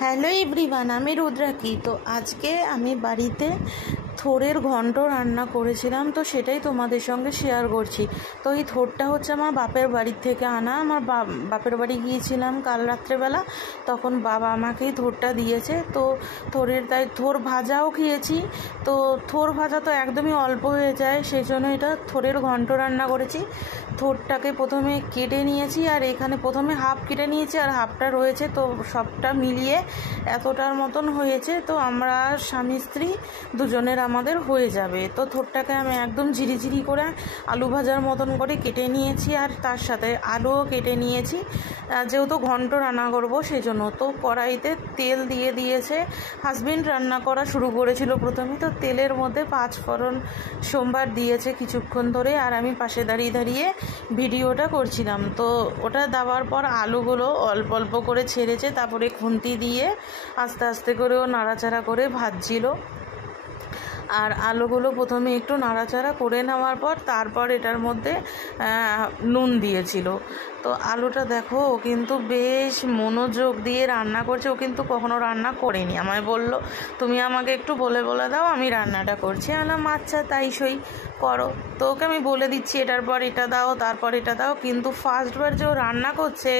Hello everyone, আমি রুদ্রাকি। তো আজকে আমি বাড়িতে থোড়ের ঘন্ট রান্না করেছিলাম, তো সেটাই তোমাদের সঙ্গে শেয়ার করছি। তো এই থোড়টা হচ্ছে আমার বাপের বাড়ির থেকে আনা। আমার বাপের বাড়ি গিয়েছিলাম কাল রাত্রেবেলা, তখন বাবা আমাকেই থোড়টা দিয়েছে। তো তাই থোড় ভাজাও খেয়েছি। তো থোড় ভাজা তো একদমই অল্প হয়ে যায়, সেই জন্য এটা থোড়ের ঘন্ট রান্না করেছি। থোড়টাকে প্রথমে কেটে নিয়েছি, আর এখানে প্রথমে হাফ কেটে নিয়েছি আর হাফটা রয়েছে, তো সবটা মিলিয়ে এতটার মতন হয়েছে। তো আমরা স্বামী স্ত্রী দুজনের আমাদের হয়ে যাবে। তো থোড়টাকে আমি একদম ঝিরিঝিরি করে আলু ভাজার মতন করে কেটে নিয়েছি, আর তার সাথে আলুও কেটে নিয়েছি, যেহেতু ঘন্ট রান্না করবো সেই জন্য। তো কড়াইতে তেল দিয়ে দিয়েছে। হাজবেন্ড রান্না করা শুরু করেছিল প্রথমে, তো তেলের মধ্যে 5 ফোড়ন সোমবার দিয়েছে কিছুক্ষণ ধরে, আর আমি পাশে দাঁড়িয়ে দাঁড়িয়ে ভিডিওটা করছিলাম। তো ওটা দেওয়ার পর আলুগুলো অল্প অল্প করে ছেড়েছে, তারপরে খুন্তি দিয়ে আস্তে আস্তে করে ও নাড়াচাড়া করে ভাজছিল। আর আলুগুলো প্রথমে একটু নাড়াচাড়া করে নেওয়ার পর তারপর এটার মধ্যে নুন দিয়েছিল। তো আলুটা দেখো, ও কিন্তু বেশ মনোযোগ দিয়ে রান্না করছে। ও কিন্তু কখনো রান্না করেনি, আমায় বলল তুমি আমাকে একটু বলে দাও, আমি রান্নাটা করছি। আমি বললাম আচ্ছা তাই সই করো। তো ওকে আমি বলে দিচ্ছি এটার পর এটা দাও, তারপর এটা দাও। কিন্তু ফার্স্টবার যে ও রান্না করছে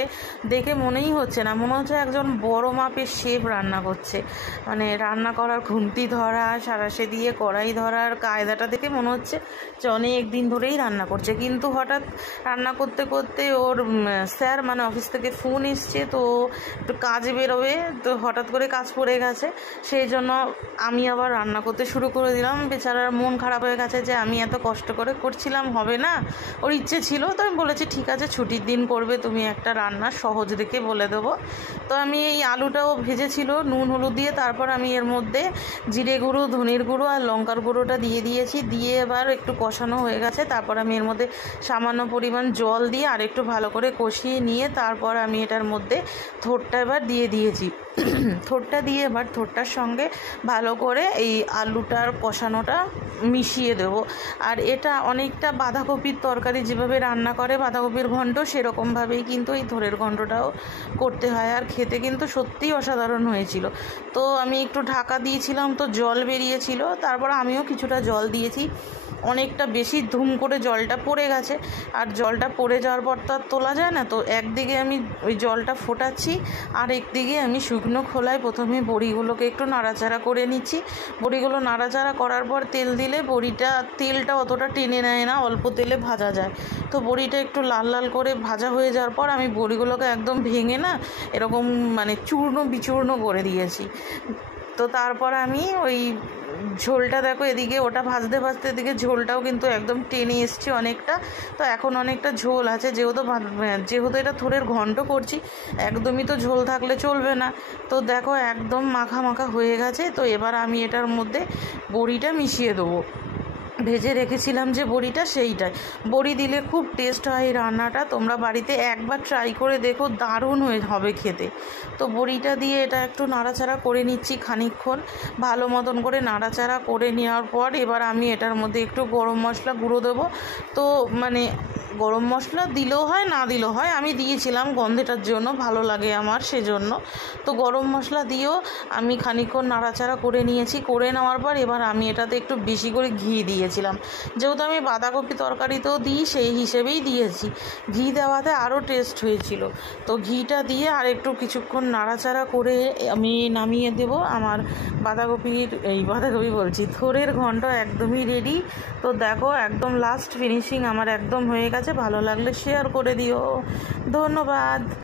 দেখে মনেই হচ্ছে না, মনে হচ্ছে একজন বড় মাপের শেফ রান্না করছে। মানে রান্না করার খুন্তি ধরা, সারাশে দিয়ে কড়াই ধরার কায়দাটা দেখে মনে হচ্ছে যে অনেক দিন ধরেই রান্না করছে। কিন্তু হঠাৎ রান্না করতে করতে ওর স্যার মানে অফিস থেকে ফোন এসছে, তো একটু কাজে বেরোবে, তো হঠাৎ করে কাজ পড়ে গেছে, সেই জন্য আমি আবার রান্না করতে শুরু করে দিলাম। বেচারার মন খারাপ হয়ে গেছে যে আমি এত কষ্ট করে করছিলাম, হবে না। ওর ইচ্ছে ছিল, তো আমি বলেছি ঠিক আছে ছুটির দিন করবে তুমি, একটা রান্না সহজ দেখে বলে দেবো। তো আমি এই আলুটাও ভেজেছিল নুন হলুদ দিয়ে, তারপর আমি এর মধ্যে জিরে গুঁড়ো, ধনের গুঁড়ো আর লঙ্কার গুঁড়োটা দিয়ে দিয়েছি। দিয়ে এবার একটু কষানো হয়ে গেছে, তারপর আমি এর মধ্যে সামান্য পরিমাণ জল দিয়ে আর একটু ভালো করে কষিয়ে নিয়ে তারপর আমি এটার মধ্যে থোড়টা এবার দিয়ে দিয়েছি। থোড়টা দিয়ে এবার থোড়টার সঙ্গে ভালো করে এই আলুটার কষানোটা মিশিয়ে দেবো। আর এটা অনেকটা বাঁধাকপির তরকারি যেভাবে রান্না করে বাঁধাকপির ঘন্ট, সেরকমভাবেই কিন্তু এই থোড়ের ঘন্টটাও করতে হয়। আর খেতে কিন্তু সত্যিই অসাধারণ হয়েছিল। তো আমি একটু ঢাকা দিয়েছিলাম, তো জল বেরিয়েছিল, তারপর আমিও কিছুটা জল দিয়েছি। অনেকটা বেশি ধুম করে জলটা পড়ে গেছে, আর জলটা পড়ে যাওয়ার পর তো আর তোলা যায় না। তো একদিকে আমি ওই জলটা ফোটাচ্ছি, আর একদিকে আমি শুকনো খোলায় প্রথমে বড়িগুলোকে একটু নাড়াচাড়া করে নিচ্ছি। বড়িগুলো নাড়াচাড়া করার পর তেল দিলে তেলটা অতটা টেনে নেয় না, অল্প তেলে ভাজা যায়। তো বড়িটা একটু লাল লাল করে ভাজা হয়ে যাওয়ার পর আমি বড়িগুলোকে একদম ভেঙে না এরকম মানে চূর্ণ বিচূর্ণ করে দিয়েছি। তো তারপর আমি ওই ঝোলটা দেখো, এদিকে ওটা ভাজতে ভাজতে এদিকে ঝোলটাও কিন্তু একদম টেনে এসছে অনেকটা। তো এখন অনেকটা ঝোল আছে, যেহেতু এটা থোড়ের ঘন্ট করছি, একদমই তো ঝোল থাকলে চলবে না। তো দেখো একদম মাখা মাখা হয়ে গেছে। তো এবার আমি এটার মধ্যে বড়িটা মিশিয়ে দেবো, ভেজে রেখেছিলাম যে বড়িটা, সেইটাই। বড়ি দিলে খুব টেস্ট হয় এই রান্নাটা, তোমরা বাড়িতে একবার ট্রাই করে দেখো, দারুণ হবে খেতে। তো বড়িটা দিয়ে এটা একটু নাড়াচাড়া করে নিচ্ছি খানিকক্ষণ, ভালো মতন করে নাড়াচাড়া করে নেওয়ার পর এবার আমি এটার মধ্যে একটু গরম মশলা গুঁড়ো দেবো। তো মানে গরম মশলা দিলেও হয় না দিলেও হয়, আমি দিয়েছিলাম গন্ধেটার জন্য, ভালো লাগে আমার সেজন্য। তো গরম মশলা দিয়েও আমি খানিকক্ষণ নাড়াচাড়া করে নিয়েছি। করে নেওয়ার পর এবার আমি এটাতে একটু বেশি করে ঘি দিয়েছিলাম, যেহেতু আমি বাঁধাকপি তরকারিতেও দিই সেই হিসেবেই দিয়েছি। ঘি দেওয়াতে আরও টেস্ট হয়েছিল। তো ঘিটা দিয়ে আর একটু কিছুক্ষণ নাড়াচাড়া করে আমি নামিয়ে দেব। আমার বাঁধাকপি বলছি, থোড়ের ঘন্ট একদমই রেডি। তো দেখো একদম লাস্ট ফিনিশিং আমার একদম হয়ে গেছে। ভালো লাগলে শেয়ার করে দিও। ধন্যবাদ।